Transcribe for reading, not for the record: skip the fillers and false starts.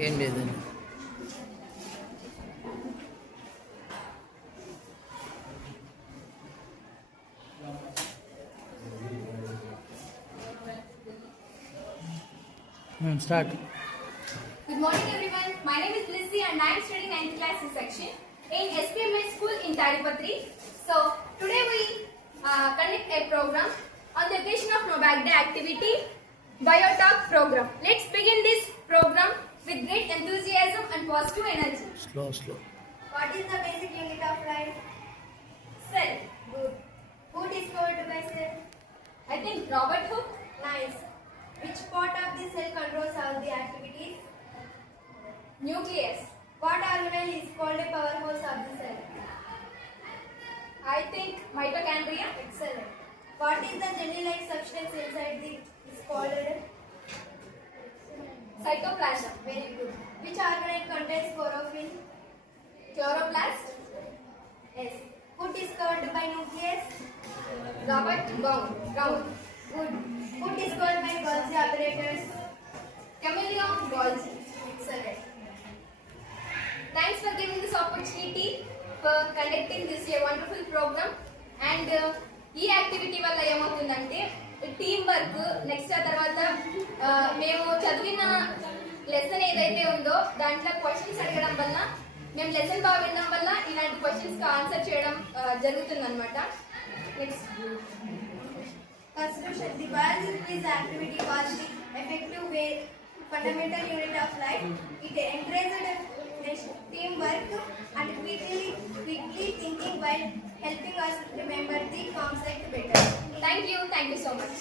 ఏం లేదు start. Good morning everyone. My name is Lizzy and I am studying 9th class C section in SPMS school in Tadipatri. So today we conduct a program on the occasion of Novak Day activity Biotalk program. Let's begin this program with great enthusiasm and positive energy. Slow. What is the basic unit of life? Cell. Good. Who discovered by cell? I think Robert Hooke. Nice. Which part of the cell controls all the activities? Nucleus. What organelle is called a powerhouse of the cell? I think mitochondria. Excellent. What is the jelly-like substance inside the is called cytoplasm? Very good. Which organelle contains chlorophyll? Chloroplast. Yes. Who discovered by nucleus? Robert Brown. Good. Who discovered by Golgi operators? Camillo Golgi. Excellent. Thanks for giving this opportunity for conducting this wonderful program. And ఈ activity వల్ల ఏమవుతుందంటే team work next ఆ తర్వాత మేము చదివిన lesson ఏదైతే ఉందో దాంట్లో క్వశ్చన్స్ అడగడం వల్ల మేము లెసన్ బాగా వినడం వల్ల ఇలాంటి క్వశ్చన్స్కి ఆన్సర్ చేయడం జరుగుతుంది అనమాట. Next Constitution. The biology quiz activity was the effective way, fundamental unit of life. It encouraged teamwork and quickly thinking while helping us remember the concept better. Thank you so much.